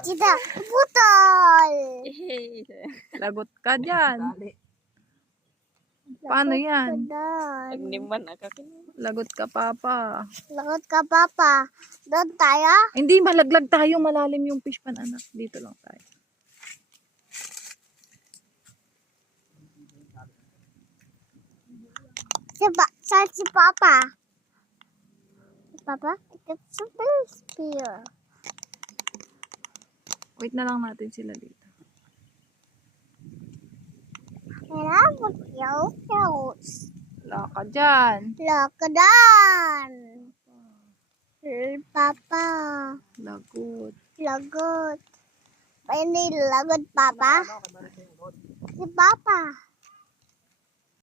Ada, putol. Lagot ka dyan. Paano yan? Nagniman akakin. Lagot ka, Papa. Lagot ka, Papa. Doon tayo? Hindi, malaglag tayo. Malalim yung fish pan, anak. Dito lang tayo. Si, ba saan si Papa? Papa? It's super spear. Wait na lang natin sila dito. Kailangan yung house. Wala ka dyan. Lakadan. Papa. Lagot. Lagot. Ay, hindi lagot, Papa. Si Papa.